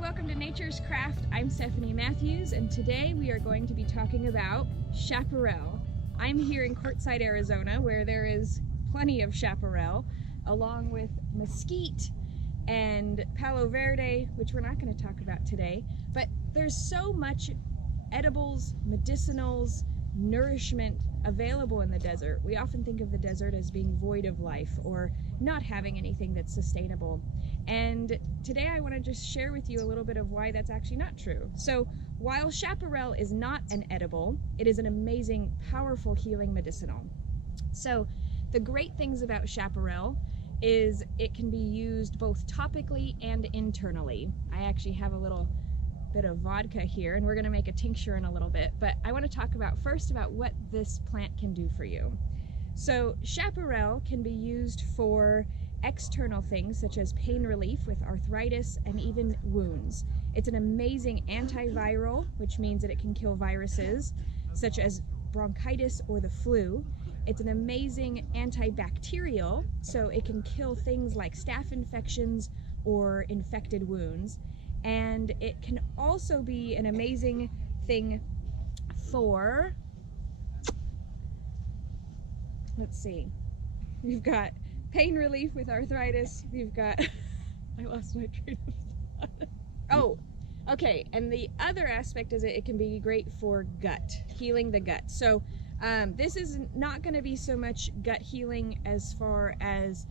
welcome to Nature's Craft. I'm Stephanie Matthews, and today we are going to be talking about chaparral. I'm here in Quartzsite, Arizona, where there is plenty of chaparral, along with mesquite and palo verde, which we're not going to talk about today. But there's so much edibles, medicinals, nourishment available in the desert. We often think of the desert as being void of life or not having anything that's sustainable. And today I want to just share with you a little bit of why that's actually not true. So while chaparral is not an edible, it is an amazing, powerful healing medicinal. So the great things about chaparral is it can be used both topically and internally. I actually have a little bit of vodka here, and we're going to make a tincture in a little bit, but I want to talk first about what this plant can do for you. So chaparral can be used for external things such as pain relief with arthritis and even wounds. It's an amazing antiviral, which means that it can kill viruses such as bronchitis or the flu. It's an amazing antibacterial, so it can kill things like staph infections or infected wounds. And it can also be an amazing thing for, let's see, we've got pain relief with arthritis, we've got, I lost my train of thought. Oh, okay, and the other aspect is it can be great for gut, healing the gut. So this is not going to be so much gut healing as far as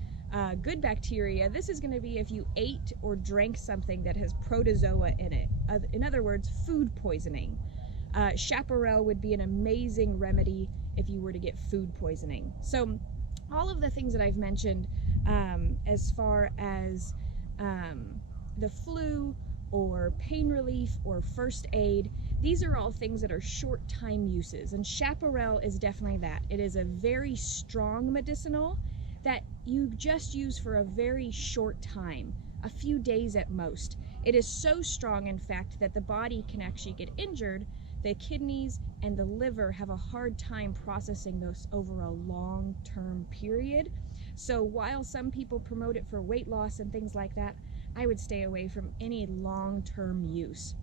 good bacteria. This is going to be if you ate or drank something that has protozoa in it. In other words, food poisoning. Chaparral would be an amazing remedy if you were to get food poisoning. So all of the things that I've mentioned as far as the flu or pain relief or first aid, these are all things that are short time uses, and chaparral is definitely that. It is a very strong medicinal that you just use for a very short time, a few days at most. It is so strong, in fact, that the body can actually get injured. The kidneys and the liver have a hard time processing those over a long-term period. So while some people promote it for weight loss and things like that, I would stay away from any long-term use.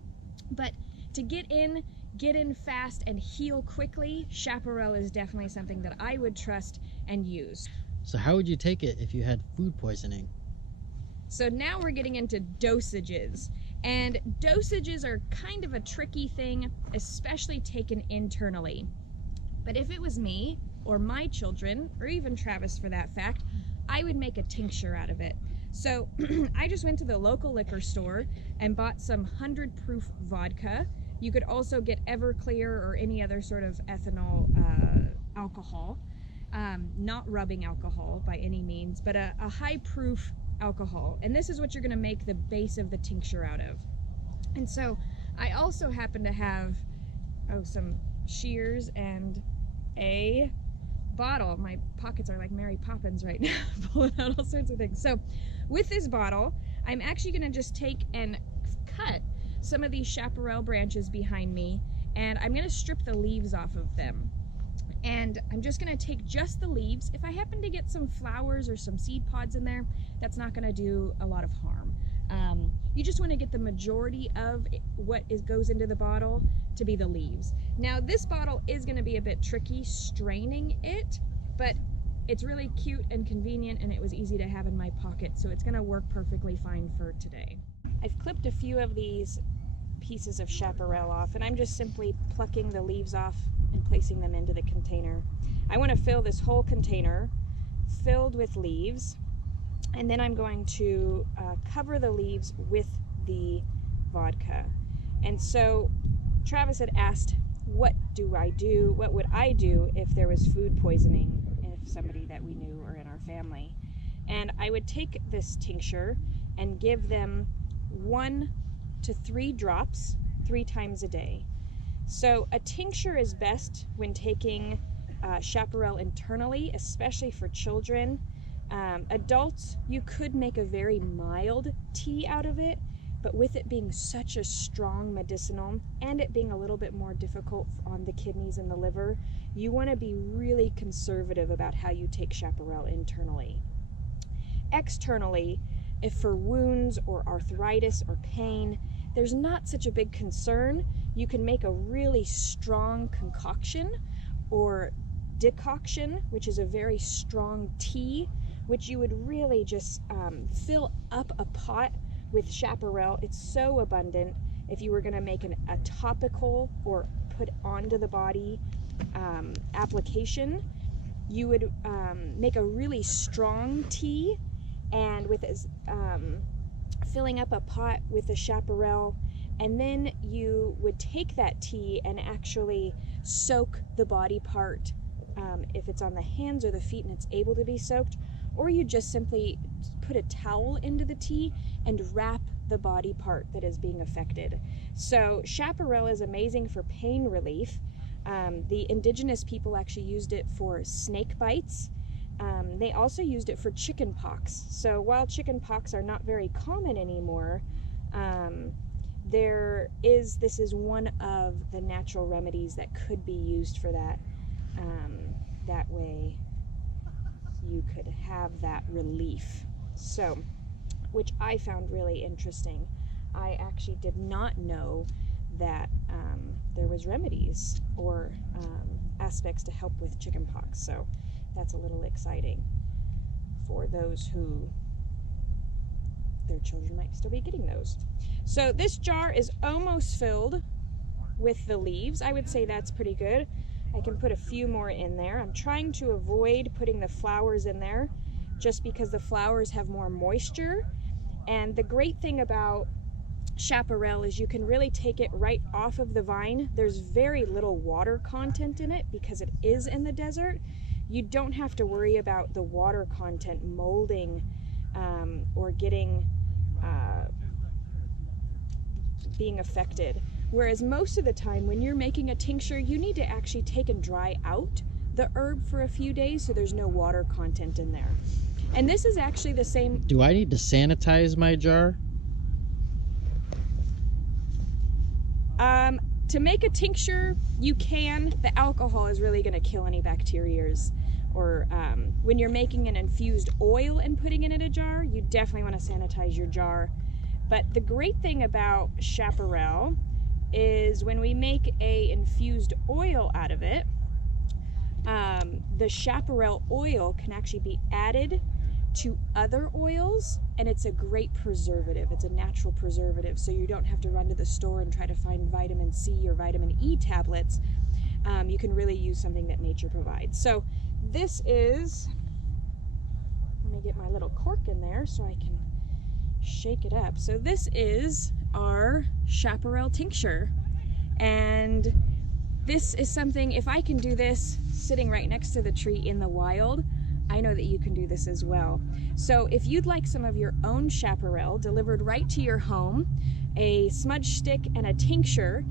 But to get in fast and heal quickly, chaparral is definitely something that I would trust and use. So how would you take it if you had food poisoning? So now we're getting into dosages. And dosages are kind of a tricky thing, especially taken internally. But if it was me, or my children, or even Travis for that fact, I would make a tincture out of it. So I just went to the local liquor store and bought some 100 proof vodka. You could also get Everclear or any other sort of ethanol alcohol. Not rubbing alcohol by any means, but a high proof alcohol. And this is what you're going to make the base of the tincture out of. And so I also happen to have some shears and a bottle. My pockets are like Mary Poppins right now, pulling out all sorts of things. So with this bottle, I'm actually going to just take and cut some of these chaparral branches behind me, and I'm going to strip the leaves off of them. And I'm just going to take just the leaves. If I happen to get some flowers or some seed pods in there, that's not going to do a lot of harm. You just want to get the majority of what goes into the bottle to be the leaves. Now this bottle is going to be a bit tricky straining it, but it's really cute and convenient, and it was easy to have in my pocket, so it's going to work perfectly fine for today. I've clipped a few of these pieces of chaparral off, and I'm just simply plucking the leaves off and placing them into the container. I want to fill this whole container filled with leaves, and then I'm going to cover the leaves with the vodka. And so Travis had asked, what would I do if there was food poisoning, if somebody that we knew or in our family? And I would take this tincture and give them 1 to 3 drops 3 times a day. So a tincture is best when taking chaparral internally, especially for children. Adults, you could make a very mild tea out of it, but with it being such a strong medicinal and it being a little bit more difficult on the kidneys and the liver, you want to be really conservative about how you take chaparral internally. Externally, if for wounds or arthritis or pain, there's not such a big concern. You can make a really strong concoction or decoction, which is a very strong tea, which you would really just fill up a pot with chaparral. It's so abundant. If you were going to make a topical or put onto the body application, you would make a really strong tea, and with filling up a pot with the chaparral, and then you would take that tea and actually soak the body part, if it's on the hands or the feet and it's able to be soaked, or you just simply put a towel into the tea and wrap the body part that is being affected. So chaparral is amazing for pain relief. The indigenous people actually used it for snake bites. They also used it for chicken pox. So while chicken pox are not very common anymore, this is one of the natural remedies that could be used for that. That way you could have that relief. So, which I found really interesting. I actually did not know that there was remedies or aspects to help with chickenpox. So that's a little exciting for those who their children might still be getting those. So this jar is almost filled with the leaves. I would say that's pretty good. I can put a few more in there. I'm trying to avoid putting the flowers in there just because the flowers have more moisture. And the great thing about chaparral is you can really take it right off of the vine. There's very little water content in it because it is in the desert. You don't have to worry about the water content molding or getting being affected. Whereas most of the time when you're making a tincture, you need to actually take and dry out the herb for a few days so there's no water content in there. And this is actually the same. Do I need to sanitize my jar? To make a tincture, you can. The alcohol is really going to kill any bacterias. Or when you're making an infused oil and putting it in a jar, you definitely want to sanitize your jar. But the great thing about chaparral is when we make a infused oil out of it, the chaparral oil can actually be added to other oils, and it's a great preservative. It's a natural preservative, so you don't have to run to the store and try to find vitamin C or vitamin E tablets. You can really use something that nature provides. So this is, let me get my little cork in there so I can shake it up. So this is our chaparral tincture, and this is something, if I can do this sitting right next to the tree in the wild, I know that you can do this as well. So if you'd like some of your own chaparral delivered right to your home, a smudge stick and a tincture,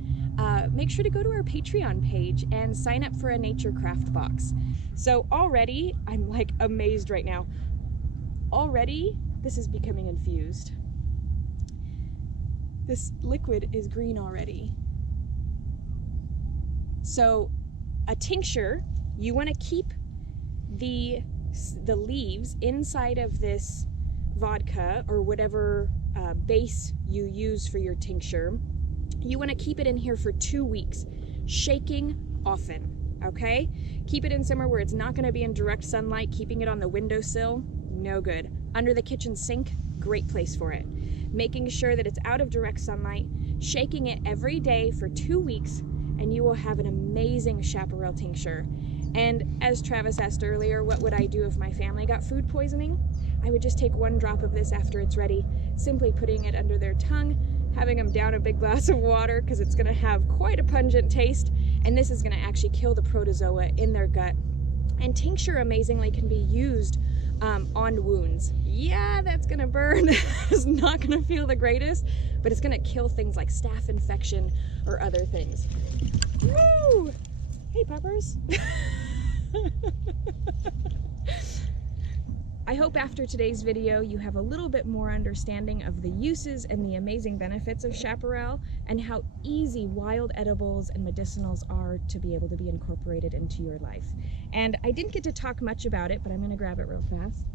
make sure to go to our Patreon page and sign up for a nature craft box. So already, I'm like amazed right now. Already, this is becoming infused. This liquid is green already. So a tincture, you want to keep the leaves inside of this vodka or whatever base you use for your tincture. You want to keep it in here for 2 weeks, shaking often, okay? Keep it in somewhere where it's not going to be in direct sunlight. Keeping it on the windowsill, no good. Under the kitchen sink, great place for it. Making sure that it's out of direct sunlight, shaking it every day for 2 weeks, and you will have an amazing chaparral tincture. And as Travis asked earlier, what would I do if my family got food poisoning? I would just take 1 drop of this after it's ready, simply putting it under their tongue, having them down a big glass of water because it's going to have quite a pungent taste, and this is going to actually kill the protozoa in their gut. And tincture amazingly can be used on wounds. Yeah, that's going to burn. It's not going to feel the greatest, but it's going to kill things like staph infection or other things. Woo! Hey, puppers. I hope after today's video you have a little bit more understanding of the uses and the amazing benefits of chaparral and how easy wild edibles and medicinals are to be able to be incorporated into your life. And I didn't get to talk much about it, but I'm going to grab it real fast.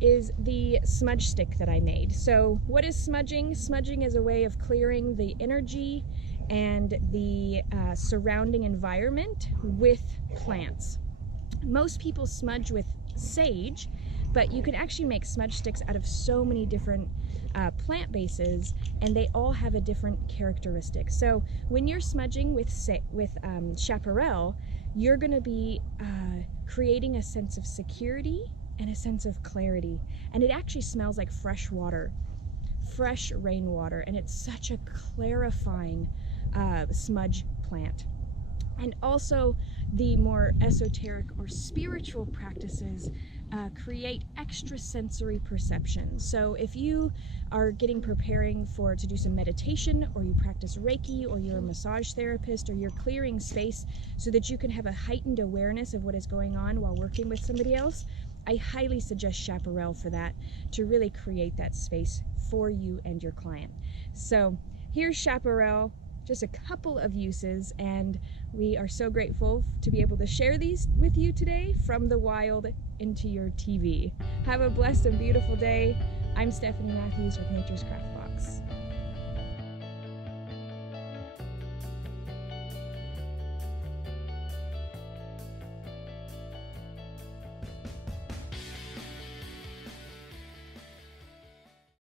is the smudge stick that I made. So what is smudging? Smudging is a way of clearing the energy and the surrounding environment with plants. Most people smudge with sage, but you can actually make smudge sticks out of so many different plant bases, and they all have a different characteristic. So when you're smudging with Chaparrall, you're going to be creating a sense of security and a sense of clarity, and it actually smells like fresh water, fresh rainwater, and it's such a clarifying smudge plant. And also the more esoteric or spiritual practices create extrasensory perception. So if you are preparing to do some meditation, or you practice Reiki, or you're a massage therapist, or you're clearing space so that you can have a heightened awareness of what is going on while working with somebody else, I highly suggest Chaparrall for that, to really create that space for you and your client. So here's Chaparrall, just a couple of uses, and we are so grateful to be able to share these with you today, from the wild into your TV. Have a blessed and beautiful day. I'm Stephanie Matthews with Nature's Craft Box.